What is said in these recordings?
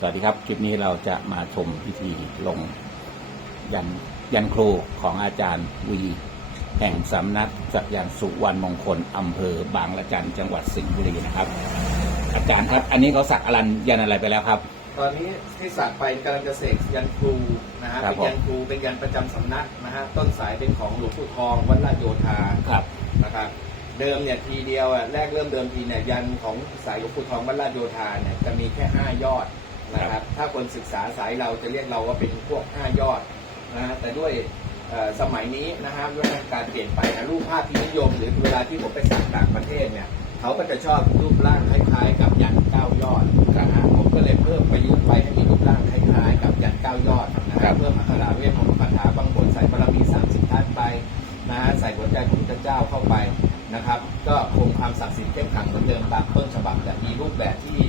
สวัสดีครับ คลิปนี้เราจะมาชมพิธีลงยันยันครูของอาจารย์วีแห่งสำนักสักยันต์สุวรรณมงคลอำเภอบางละจันจังหวัดสิงห์บุรีนะครับ อาจารย์ครับ อันนี้เขาสักอลันยันอะไรไปแล้วครับ ตอนนี้ที่สักไปกำลังจะเสกยันครูนะฮะครับเป็นยันครูเป็นยันประจำสำนักนะฮะต้นสายเป็นของหลวงปู่ทองวัดราชโยธาครับ นะครับเดิมเนี่ยทีเดียวอะแรกเริ่มเดิมทีเนี่ยยันของสายหลวงปู่ทองวัดราชโยธาเนี่ยจะมีแค่5ยอด นะครับ ถ้าคนศึกษาสายเราจะเรียกเราว่าเป็นพวก 5 ยอดนะฮะแต่ด้วยเอ่อสมัยนี้นะฮะด้วยการเปลี่ยนไปนะรูปภาพที่นิยม หรือเวลาที่ผมไปสักต่างประเทศเนี่ยเขาก็จะชอบรูปร่างคล้ายๆ กับยันเก้ายอดนะฮะผมก็เลยเพิ่มประยุกต์ไปให้มีรูปร่างคล้ายๆ กับยันเก้ายอดนะครัฮะบเพิ่มอักขระเวทมนต์คาถาบางบทใส่บารมี30ทัศน์ไปนะฮะใส่หัวใจของพระเจ้าเข้าไปนะครับ ก็คงความศักดิ์สิทธิ์เข้มขังเหมือนเดิมตามต้นฉบับแต่มีรูปแบบที่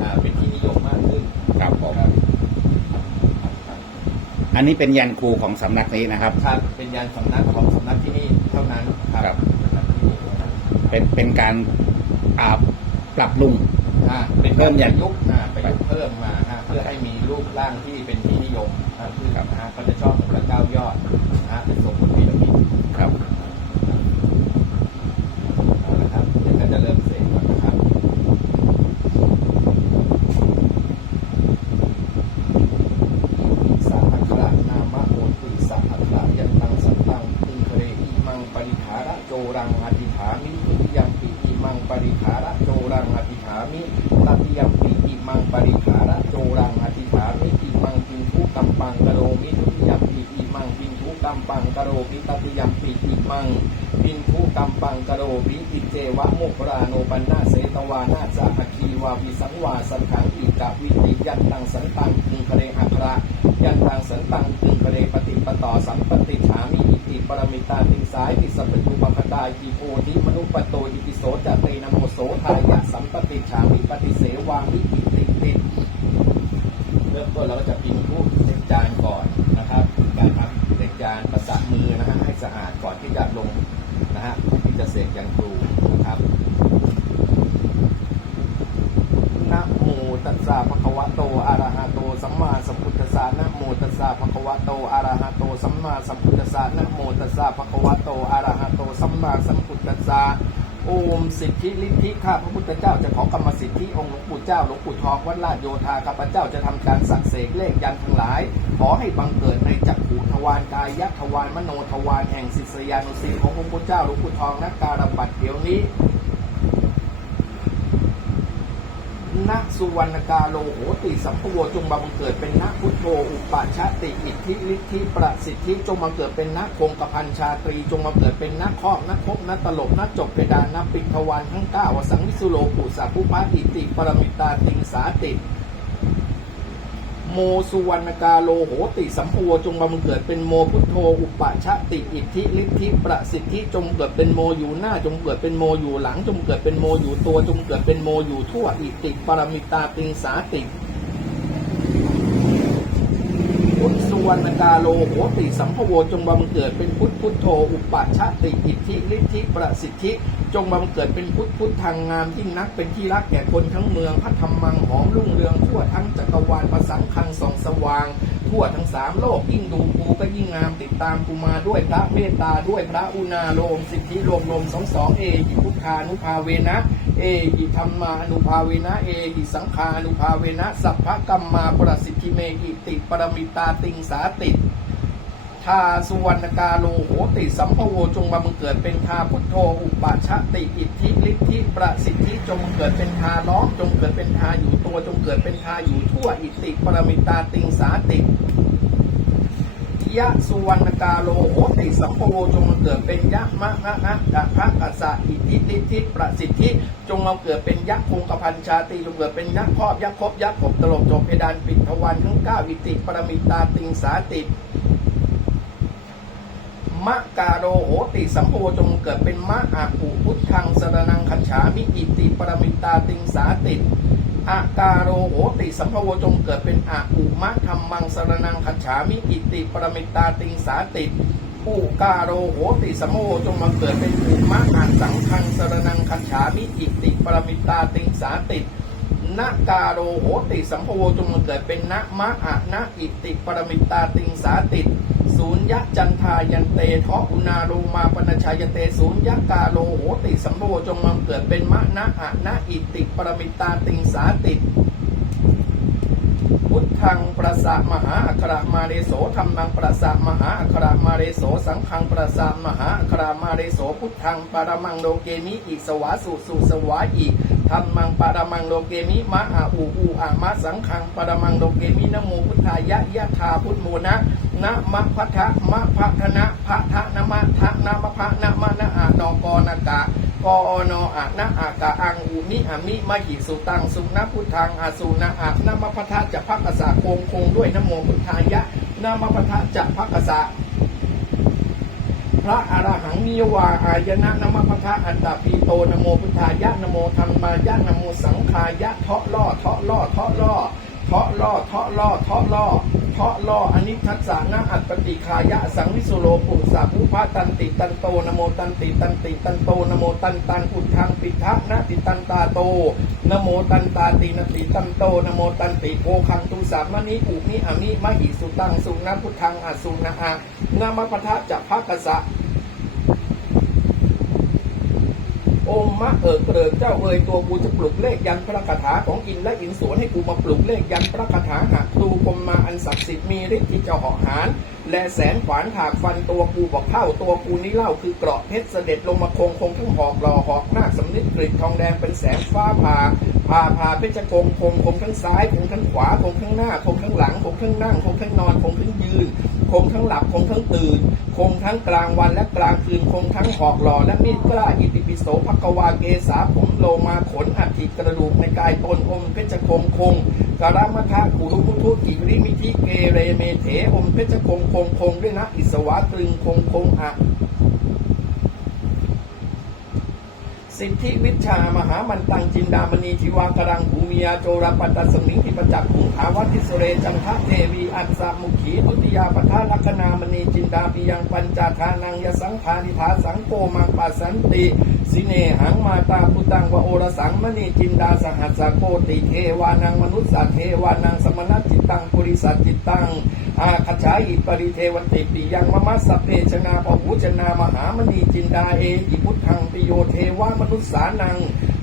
อ่าเป็นที่นิยมมากขึ้น ครับผม อันนี้เป็นยันครูของสำนักนี้นะครับ ครับเป็นยันสำนักของสำนักที่นี่เท่านั้นคครัรับสำนักที่นี่เท่านั้นเป็นเป็นการอ่าปรับปรุง อ่าเป็นเพิ่มยันประยุกต์อ่าประยุกต์เพิ่มมาฮะเพื่อให้มีรูปร่างที่เป็นที่นิยมมากขึ้นนะฮะก็จะชอบเหมือนกับเก้ายอดนะฮะเป็นทรงของพีระมิด ครับ เอาละครับเดี๋ยวก็จะเริ่มเสกก่อนนะครับ สัพพะนามะโหติสัพพะยันตังสัตตังตึงเคเรอิมังปริภาระโจรังอธิฐามิตุติยัมปิอิมังปริภาระโจรังอธิฐามิตติยัมปิอิมังปริภาระโจรังอธิฐามิอิมังปินทุกัมปังกโรมิทุติยัมปิอิมังปินทุกัมปังกโรมิตติยัมปิอิมังปินทุกัมปังกโรมิอิเจวะโมกราโนปันนาเสตวานาจาหคีวาวิสังวาสังขังอิกะวิติยันตังสันตังตึงเคเรหักระ ยั นตังสันตังตึงกะเรปฏิปต่อสัมปติฉามิอิติปรมิตาติสายติสัพพุปปตาอิโพธิมนุปโตอิติโสจะเตนโมโสทายะสัมปติฉามิปฏิเสวามิอิติติเริ่มต้นเราก็จะพิมพ์รูปเด็กจานก่อนนะครับการทำเด็กจานประสะมือนะฮะให้สะอาดก่อนที่จะลงนะฮะที่จะเสกยันครูนะครับนะโมตัสสะภะคะวะโตอะระ ตัสสะภะคะวะโตอะระหะโตสัมมาสัมพุทธัสสะนะโมตัสสะภะคะวะโตอะระหะโตสัมมาสัมพุทธัสสะโอมสิทธิลิทธิข้าพระพุทธเจ้าจะขอกรรมสิทธิองค์หลวงปู่เจ้าหลวงปู่ทองวัดลาดโยธาข้าพเจ้าจะทำการสักเสกเลขยันต์ทั้งหลาย ขอให้บังเกิดในจักขุทวารกายยัทวารมโนทวารแห่งศิษยานุสิของหลวงปู่เจ้าหลวงปู่ทองนักการบัตรเดี๋ยวนี้ ณสุวรรณกาโลโหติสัมภโวจงบังเกิดเป็นณพุทโธอุปชาติอิทธิฤทธิประสิทธิจงบังเกิดเป็นณคงกพันชาตรีจงบังเกิดเป็นณครอบณคบณตลกณจบเพดานณปิทวานทั้งเก้าวสังวิสุโลปุสัพพุพาอิติปรมิตาติงสาติ โมสุวรรณกาโลโหติสัมภโวจงบังเกิดเป็นโมพุทโธอุปชาติอิทธิฤทธิประสิทธิจงเกิดเป็นโมอยู่หน้าจงเกิดเป็นโมอยู่หลังจงเกิดเป็นโมอยู่ตัวจงเกิดเป็นโมอยู่ทั่วอิติปรมิตาติงสาติ พุทธสุ วรรณกาโลโหติสัมภโวจงบังเกิดเป็นพุทธพุทโธอุปชาติอิทธิฤทธิประสิทธิ จงบังเกิดเป็นพุทธพุทธทางงามยิ่งนักเป็นที่รักแก่คนทั้งเมืองพระธรรมังหอมรุ่งเรืองทั่วทั้งจักรวาลประสังคังส่องสว่าง ทั่วทั้งสามโลกยิ่งดูกูก็ยิ่งงามติดตามกูมาด้วยพระเมตตาด้วยพระอุณาโลมสิทธิโลมลมสองสองเอหิพุทธานุภาเวนะ เอหิธรรมานุภาเวนะ เอหิสังฆานุภาเวนะ สัพพะกัมมาประสิทธิเมกิติปรมิตาติงสาติ ทาสุวรรณกาโลโหติสัมภโวจงมาบังเกิดเป็นทาพุทโธอุปชติอิทธิฤทธิประสิทธิจงบังเกิดเป็นทาล้อมจงเกิดเป็นทาอยู่ตัวจงเกิดเป็นทาอยู่ทั่วอิติปรมิตาติงสาติยะสุวรรณกาโลโหติสัมภโวจงมาเกิดเป็นยะมะนะนะดะพระกัสสะอิทธิฤทธิประสิทธิ จงมาเกิดเป็นยักษ์คงกระพันชาตรีจงเกิดเป็นยักษ์ครอบยักษ์ครบยักษ์ขบตลบจบเพดานปิดทวารทั้งเก้าอิติปรมิตาติงสาติ มะกาโรโหติสัมโพจงเกิดเป็นมะอาภูพุทธังสรนังคัจฉามิอิติปรมิตาติงสาติอากาโรโหติสัมภโวจงเกิดเป็นอาอุมะธรรมังสรนังคัจฉามิอิติปรมิตาติงสาติอุกาโรโหติสัมภโวจงมาเกิดเป็นอุมะอาสังคังสรนังคัจฉามิอิติปรมิตาติงสาตินะกาโรโหติสัมภโวจงมาเกิดเป็นนะมะอะนะอิติปรมิตาติงสาติ ศูนยะจันทายันเตทออุนาโรมาปนชายเตศูนยะกาโลโหติสัมโวจงมาเกิดเป็นมะนะอะนะอิติปรมิตาติงสาติพุทธังประสะมหาอัครมาเรโสธรรมังประสะมหาอัครมาเรโสสังฆังประสะมหาอัครมาเรโสพุทธังปรมังโลเกมิอิสวาสุสุสวาอิธรรมังปรมังโลเกมิมะอาอูอูอามะสังฆังปรมังโลเกมินโมพุทธายะยะธาพุทโมนะ นะมะพะทะมะพะทะนะพะทะนะมะทะนะมะพะนะมะนะอานอกอนากะกอนออะนะอากะอังอุมิอะมิมะหิสุตังสุนะพุทธังอาสุนะอะนะมะพะทะจะพักกะสะโคงคงด้วยนโมพุทธายะนะมะพะทะจะพักกะสะพระอรหังนิวาอายนะนมพัทะอันตาปีโตนโมพุทธายะนโมธรรมายะนโมสังขายะเทาะล่อเทาะล่อเทาะล่อเทาะล่อเทาะล่อเทาะล่อ เพาะล่ออนิทัสสานะอัตปฏิคายะสังวิสุโลปุสาภุพะตันติตันโตนะโมตันติตันติตันโตนะโมตันตันอุทธังปิทักนะติตันตาโตนะโมตันตาตินะติตันโตนะโมตันติโคคังตุสามนิอุนิอมิมหิสุตังสุนะพุทธังอสุนะอะนามะพะทะจะพักกะสะ อมมะเอิกเกริกเจ้าเอ่ยตัวกูจะปลุกเลขยันพระคาถาของอินและอินสวนให้กูมาปลุกเลขยันพระคาถาหากตูคมมาอันศักดิ์สิทธิ์มีฤทธิ์ที่จะเหาะหาน และแสนขวานถากฟันตัวกูบอกเข้าตัวกูนี้เล่าคือเกราะเพชรเสด็จลงมาคงคงทั้งหอกรอหอกนาคสำนิดกริดทองแดงเป็นแสงฟ้าผ่าผ่าผ่าเพชรคงคงคงทั้งซ้ายคงทั้งขวาคงทั้งหน้าคงทั้งหลังคงทั้งนั่งคงทั้งนอนคงทั้งยืนคงทั้งหลับคงทั้งตื่น คงทั้งกลางวันและกลางคืนคงทั้งหอกหล่อและมีดกล้าอิติปิโสภควาเกสาผมโลมาขนอัฐิกระดูกในกายตนอมเพชรคงคง การามทะกุรุพุทุกิริมิทิเกเรเมเถอมเพชรคงคงคงด้วยนะอิสวาตรึงคงคงอะ สิทธิวิชามหามันตังจินดามณีทิวากรังภูมิยาโจรปัตตสมิงทิปจักขุงขาวทิสุเรจันทะเทวีอันสามุขีตุติยาปทาลัคนามณีจินดาปิยังปัญจทานังยสังขานิธาสังโกมังปัสสันติสิเนหังมาตาพุตังวโอรสังมณีจินดาสหัสโกติเทวานังมนุษย์สเทวานังสมณจิตตังปุริสัจจิตตัง อาคาชาอิปริเทวันติปิยังมะมัสสพเพชนาปหูชนามหามณีจินดาเอหิพุทธังปิโยเทวามนุษสานัง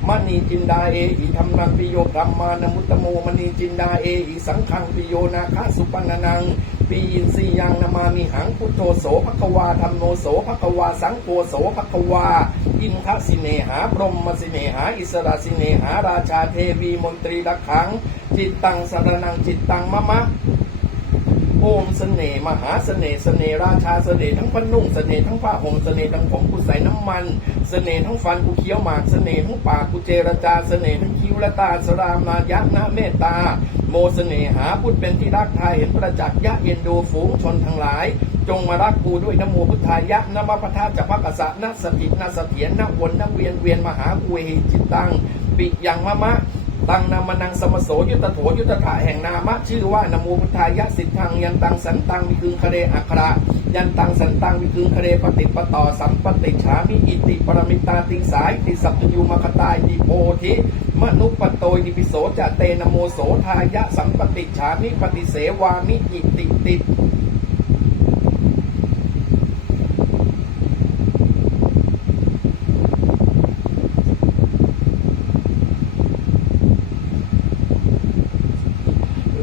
มณีจินดาเอหิธรรมังปิโยกรรมานมุตตโมมณีจินดาเอหิสังขังปิโยนาคาสุปันนังปีอินสียังนามามิหังพุทโธโสภควาธรรมโนโสภควาสังโฆโสภควา อินทสิเนหาพรหมสิเนหา อิสระสิเนหาราชาเทวีมนตรีรักขัง จิตตังสารนังจิตตังมะมะ โอมเสน่ห์มหาเสน่ห์เสน่ห์ราชาเสน่ห์ทั้งพนุ่งเสน่ห์ทั้งผ้าห่มเสน่ห์ทั้งผมกูใส่น้ำมัน เสน่ห์ทั้งฟันกูเคี้ยวหมากเสน่ห์ทั้งปากกูเจรจาเสน่ห์ทั้งคิ้วและตาสรามนายักษ์นะเมตตา โมเสน่หาพุทธเป็นที่รักทายเห็นประจักษ์ยะเย็นดูฝูงชนทั้งหลาย จงมารักกูด้วยนโมพุทธายะนมะพะทาจะพักกษะนะสถิตนะเสถียรนะวนนะเวียนเวียนมหากูเอหิจิตตังปิยังมะมะ ตังนามนังสมโสยุตโถยุตถะแห่งนามะชื่อว่านโมพุทธายะสิทธังยันตังสันตังวิคึงคเรอัคระยันตังสันตังวิคึงคเรปฏิปต่อสัมปติฉามิอิติปรมิตาติงสายติสัพพยูมคตายติโพธิมนุปโตยิปิโสจะเตนโมโสทายะสัมปติฉามิปฏิเสวามิอิติติ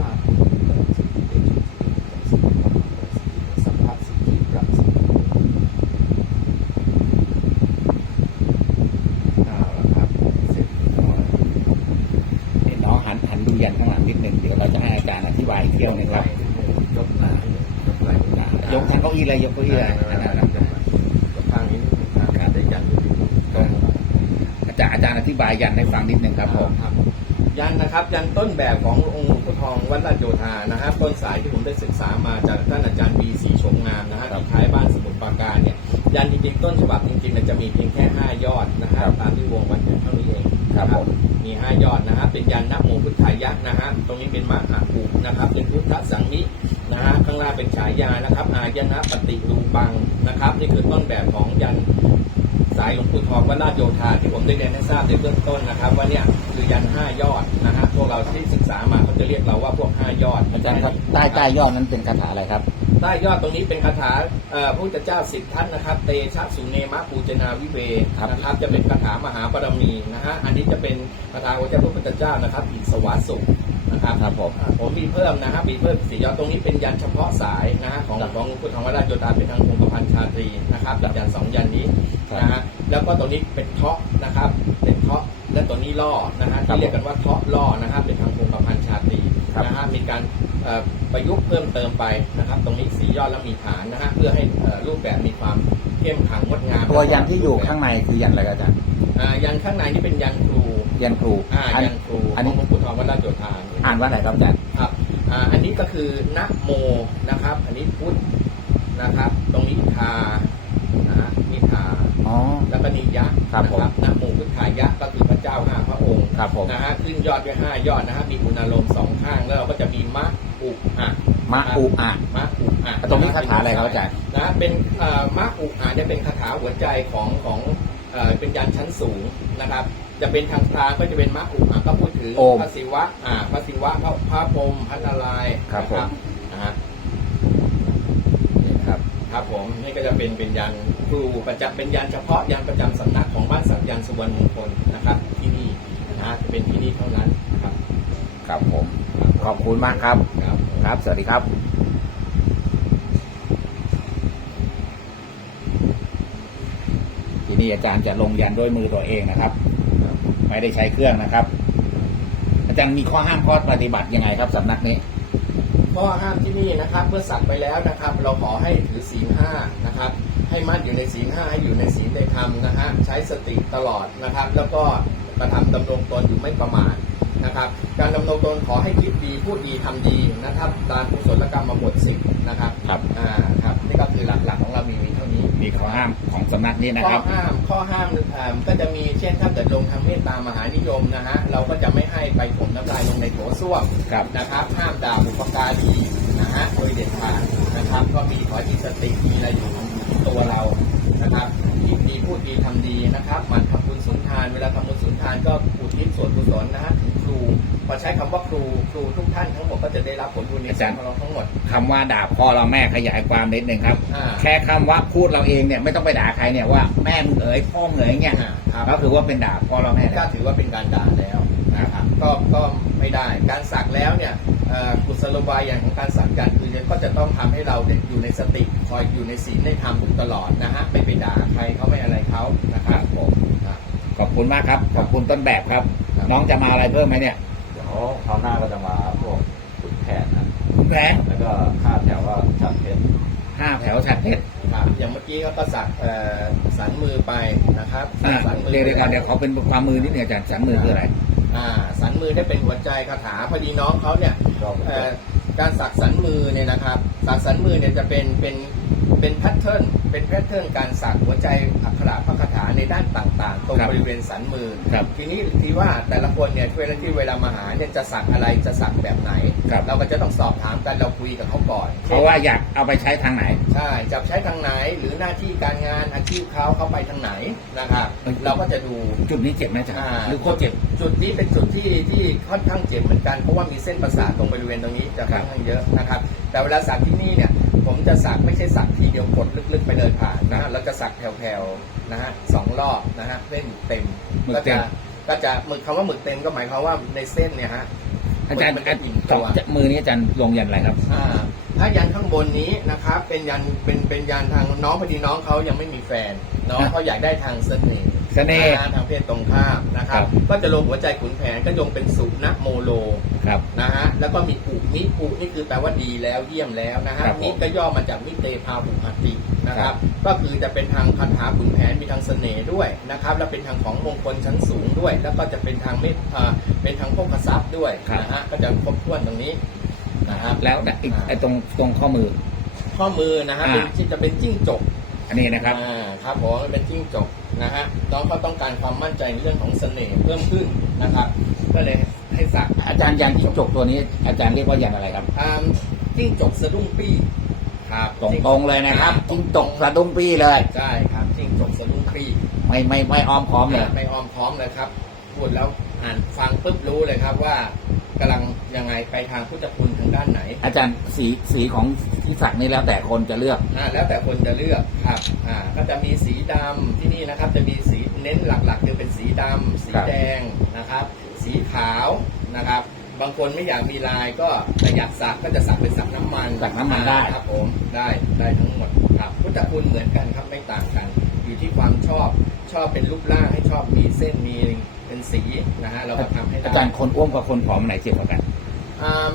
ลาภสิทธิเดชสิทธิสัมภสิทธิประสิทธิเอาละครับเสร็จแล้ว เดี๋ยวน้องหันหันดู ยันข้างหลังนิดหนึ่งเดี๋ยวเราจะให้อาจารย์อธิบายอีกเที่ยวหนึงครับ ยกหน้ายกไหล่ยกทางเก้าอี้เลยยกเก้าอี้เลยอันนั้นนะยกข้างนี้การได้ยันอยู่ตรงอาจารย์อาจารย์อธิบายยันให้ฟังนิดหนึ่งครับผมครับยันนะครับ ยันต้นแบบขององค์หลวงปู่ทองวัดราชโยธานะครับต้นสายที่ผมได้ศึกษามาจากท่านอาจารย์บีสีชมงามนะฮะที่ท้ายบ้านสมุทรปราการเนี่ยยันจริงๆต้นฉบับจริงๆมันจะมีเพียงแค่ 5 ยอดนะครับตามที่วงมันเท่านี้เองครับผมมี 5 ยอดนะฮะเป็นยันนะโมพุทธายะนะฮะตรงนี้เป็นมหาภูนะครับเป็นพุทธสังนินะฮะข้างล่างเป็นฉายานะครับ อายนะปฏิรูปังนะครับ นี่คือต้นแบบของยันสายหลวงปู่ทองวัดราชโยธาที่ผมได้เรียนให้ทราบในเบื้องต้นนะครับ ว่าเนี่ยคือยันห้ายอดนะฮะพวกเราที่ศึกษามาเขาจะเรียกเราว่าพวกห้ายอดอาจารย์ครับใต้ใต้ยอดนั้นเป็นคาถาอะไรครับใต้ยอดตรงนี้เป็นคาถาเอ่อพระพุทธเจ้าสิทธัตถ์นะครับ เตชะสุเนมะปูจนาวิเวครับนะครับ จะเป็นคาถามหาบารมีนะฮะอันนี้จะเป็นคาถาของเจ้าพระพุทธเจ้านะครับอิสวาสุ นะครับครับผมอ่าผมมีเพิ่มนะฮะมีเพิ่มสียอดตรงนี้เป็นยันเฉพาะสายนะฮะของครับของพุทธวราชโยธาเป็นทางคงกระพันชาตรีนะครับเป็นยันสองยันนี้ครับนะฮะแล้วก็ตรงนี้เป็นเทาะนะครับเป็นเทาะและตัวนี้ล่อนะฮะครับที่เรียกกันว่าเทาะล่อนะครับเป็นทางคงกระพันชาตรีครับนะฮะมีการเอ่อประยุกต์เพิ่มเติมไปนะครับ ตรงนี้สียอดแล้วมีฐานนะฮะเพื่อให้เอ่อรูปแบบมีความเข้มขลังงดงามตัวยันที่อยู่ข้างในคือยันอะไรครับอาจารย์อ่ายันข้างในนี่เป็นยันครู ยันครูอ่าอันยันครูอันนี้ของหลวงปู่ทองวัดราชโยธาอ่านว่าอะไรครับอาจารย์ครับอ่าอันนี้ก็คือนะโมนะครับ อันนี้พุทธนะครับ ตรงนี้ทานะฮะนิทาอ๋อแล้วก็นิยะครับผมนะนะโมพุทธายะก็คือพระเจ้าห้าพระองค์ครับผมนะฮะขึ้นยอดด้วยห้ายอดนะฮะมีอุณาโลมสองข้างแล้วเราก็จะมีมะอุอะมะอุอะมะอุอะตรงนี้คาถาอะไรครับอาจารย์นะฮะเป็นเอ่อมะอุอะเนี่ยเป็นคาถาหัวใจของของเอ่อเป็นยันชั้นสูงนะครับ จะเป็นทางกลางก็จะเป็นมะอุอะก็พูดถึงโอมพระศิวะอ่าพระศิวะพระพระพรหมพระนารายณ์ครับผม นะฮะนี่ครับ ครับผมนี่ก็จะเป็นเป็นยันครูประจำเป็นยันเฉพาะยันประจำสำนักของบ้านสักยันสุวรรณมงคลนะครับ ที่นี่นะฮะจะเป็นที่นี่เท่านั้นนะครับครับผม ขอบคุณมากครับ ครับ ครับ สวัสดีครับทีนี้อาจารย์จะลงยันด้วยมือตัวเองนะครับ ไม่ได้ใช้เครื่องนะครับ อาจารย์มีข้อห้ามข้อปฏิบัติยังไงครับสำนักนี้ข้อห้ามที่นี่นะครับ เมื่อสักไปแล้วนะครับ เราขอให้ถือศีลห้านะครับ ให้มั่นอยู่ในศีลห้าให้อยู่ในศีลในธรรมนะฮะใช้สติตลอดนะครับ แล้วก็กระทำดำรงตนอยู่ไม่ประมาทนะครับการดำรงตนขอให้คิดดีพูดดีทำดีนะครับตามกุศลกรรมมาหมดสิบนะครับครับอ่าครับนี่ก็คือหลักๆของเรา มีข้อห้ามของสำนักนี้นะข้คอรับ ห้ามข้อห้ามอ่าก็จะมีเช่นถ้าเกิดลงทางเมตตามหานิยมนะฮะเราก็จะไม่ให้ไปถมน้ำลายลงในโถส้วมครับ นะครับ ห้ามด่าบุปการีนะฮะโดยเด็ดขาดนะครับ ก็มีขอที่สติมีอะไรอยู่ตัวเรานะครับคิดดีพูดดีทำดีนะครับหมันทำบุญสุนทาน เวลาทำบุญสุนทานก็อุทิศส่วนกุศลนะฮะ รูพอใช้คำว่าครูครูทุกท่านทั้งหมดก็จะได้รับผลบุญในส่วนของเราทั้งหมดคำว่าด่าพ่อเราแม่ขยายความนิดนึงครับอ่าแค่คำว่าพูดเราเองเนี่ยไม่ต้องไปด่าใครเนี่ยว่าแม่มึงเอ๋ยพ่อมึงเอ๋ยเนี่ยอ่าครับก็คือว่าเป็นด่าพ่อเราแม่ก็แล้วถือว่าเป็นการด่าแล้วนะครับก็ก็ไม่ได้การสักแล้วเนี่ยเอ่อกุศโลบายอย่างของการสักยันต์คือก็จะต้องทำให้เราเนี่ยอยู่ในสติคอยอยู่ในศีลในธรรมอยู่ตลอดนะฮะไม่ไปด่าใครเขาไม่อะไรเขานะครับผมครับขอบคุณมากครับขอบคุณต้นแบบครับครับ น้องจะมาอะไรเพิ่มไหมเนี่ยเดี๋ยวคราวหน้าก็จะมาพวกขุนแผนนะคุณแผนแล้วก็ค่าแถวว่าชัดเพชรห้าแถวชัดเพชรครับอย่างเมื่อกี้เขาก็สักเอ่อสันมือไปนะครับอ่าสันมืเดี๋ยวเดี๋ยวก่อนเดี๋ยวขอเป็นความมือนิดหนึงอาจารย์สามมือคืออะไรอ่า สันมือได้เป็นหัวใจคาถาพอดีน้องเขาเนี่ย ก็เอ่อการสักสันมือเนี่ยนะครับสักสันมือเนี่ยจะเป็นเป็นเป็นแพทเทิร์นเป็นแพทเทิร์นการสักหัวใจอักขระพระคาถาในด้านต่างๆ ตรงครับบริเวณสันมือ ครับทีนี้ที่ว่าแต่ละคนเนี่ยเวลาที่เวลามาหาเนี่ยจะสักอะไรจะสักแบบไหน ครับ เราก็จะต้องสอบถามกันเราคุยกับเขาก่อนเพราะว่าอยากเอาไปใช้ทางไหน ใช่จะใช้ทางไหนหรือหน้าที่การงานอาชีพเขาเขาไปทางไหนนะครับเอ้ยเราก็จะดู จุดนี้เจ็บไหมอาจารย์อ่า หรือโคตรเจ็บ จุดนี้เป็นจุดที่ที่ค่อนข้างเจ็บเหมือนกันเพราะว่ามีเส้นประสาทตรงบริเวณตรงนี้จะค่อนข้างเยอะนะครับ แต่เวลาสักที่นี่เนี่ยผมจะสักไม่ใช่สักทีเดียวกดลึกๆไปเลยผ่านนะฮะเราจะสักแผ่วๆนะฮะสองรอบนะฮะเล่นเต็มหมึกก็เต็จะม ก็จะหมึกคำว่าหมึกเต็มก็หมายความว่าในเส้นเนี่ยฮะอาจารย์มันจะอิ่มสตัองว มือนี้อาจารย์ลงยันอะไรครับ อ่าถ้ายันข้างบนนี้นะครับเป็นยันเป็นเป็นยันทางน้องพอดีน้องเขายังไม่มีแฟน น้องเขาอยากได้ทางเสน่ห์ เสน่ห์ะฮะทางเพศตรงข้ามนะครับครับก็จะลงหัวใจขุนแผนก็ยงเป็นสุนะโมโลครับ นะฮะแล้วก็มีอุมิอุนี่คือแปลว่าดีแล้วเยี่ยมแล้วนะฮะครับผมมิก็ย่อมาจากมิเตพาหุอาตินะคครัรับ บ ก็คือจะเป็นทางคาถาขุนแผนมีทางเสน่ห์ด้วยนะครับ และเป็นทางของมงคลชั้นสูงด้วย แล้วก็จะเป็นทางเมตอ่าเป็นทางพกทรัพย์ด้วยนะฮะก็จะครบถ้วนตรงนี้นะครับ แล้วอีกไอ้ตรงตรงข้อมือ ข้อมือนะฮะอ่า เป็นที่จะเป็นจิ้งจก อันนี้นะครับ อ่าครับผมเป็นจิ้งจก นะฮะน้องเขาต้องการความมั่นใจในเรื่องของเสน่ห์เพิ่มขึ้นนะครับ ก็เลยให้สักอาจารย์ยันจิ้งจกตัวนี้ อาจารย์เรียกว่ายันอะไรครับทำจิ้งจกสะดุ้งปี้ครับตรงๆเลยนะครับจิ้งจกสะดุ้งปี้เลย ใช่ครับจิ้งจกสะดุ้งปี้ไม่ไม่ไม่อ้อมค้อมเลย ไม่อ้อมพร้อมเลยครับพูดแล้วอ่านฟังปุ๊บรู้เลยครับว่ากำลังยังไงไปทางพุทธคุณทางด้านไหน อาจารย์สีสีของ ที่สักนี่แล้วแต่คนจะเลือก อ่าแล้วแต่คนจะเลือกครับอ่าก็จะมีสีดำที่นี่นะครับจะมีสีเน้นหลักๆคือเป็นสีดำสีครับ แดงนะครับ สีขาวนะครับ บางคนไม่อยากมีลายก็ประหยัดสักก็จะสักเป็นสักน้ำมันสักน้ำมันได้ครับผมได้ได้ทั้งหมดครับพุทธคุณเหมือนกันครับไม่ต่างกัน อยู่ที่ความชอบชอบเป็นรูปร่างให้ชอบมีเส้นมีเป็นสีนะฮะเราก็ทำให้ได้ อาจารย์คนอ้วนกับคนผอมอันไหนเจ็บกว่ากันอืม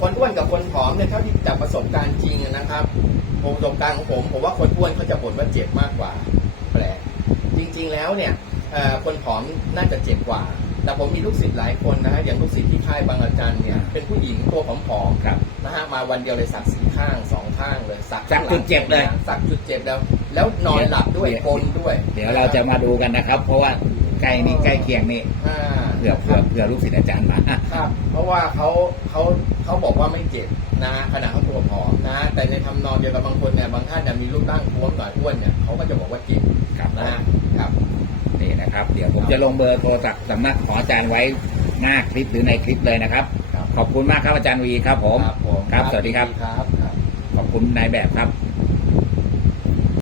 คนอ้วนกับคนผอมเนี่ยเท่าที่จากประสบการณ์จริงอะนะครับประสบการณ์ของผมผมว่าคนอ้วนเขาจะบ่นว่าเจ็บมากกว่า แปลกจริง ๆ แล้วเนี่ยเอ่อคนผอมน่าจะเจ็บกว่า แต่ผมมีลูกศิษย์หลายคนนะฮะอย่างลูกศิษย์ที่ค่ายบางอาจารย์เนี่ยเป็นผู้หญิงตัวผอมๆครับนะฮะมาวันเดียวเลยสักสีข้างสองข้างเลยสักสักจุดเจ็บเลยสักจุดเจ็บแล้ว แล้วนอนหลับด้วยเดี๋ยวกลนด้วย เดี๋ยวเราจะมาดูกันนะครับ เพราะว่าใกล้นี้ใกล้เคียงนี่อ่า เผื่อเผื่อเผื่อลูกศิษย์อาจารย์มาครับ เพราะว่าเขาเขาเขาบอกว่าไม่เจ็บนะขณะเขาตัวผอมนะ แต่ในทำนองเดียวกับบางคนเนี่ยบางท่านเนี่ยมีรูปร่างท้วมหน่อยอ้วนเนี่ยเขาก็จะบอกว่าเจ็บครับนะครับนี่นะครับ เดี๋ยวผมจะลงเบอร์โทรศัพท์สำนักของอาจารย์ไว้หน้าคลิปหรือในคลิปเลยนะครับครับขอบคุณมากครับอาจารย์วีครับผมครับผมครับสวัสดีครับครับครับ ขอบคุณนายแบบครับ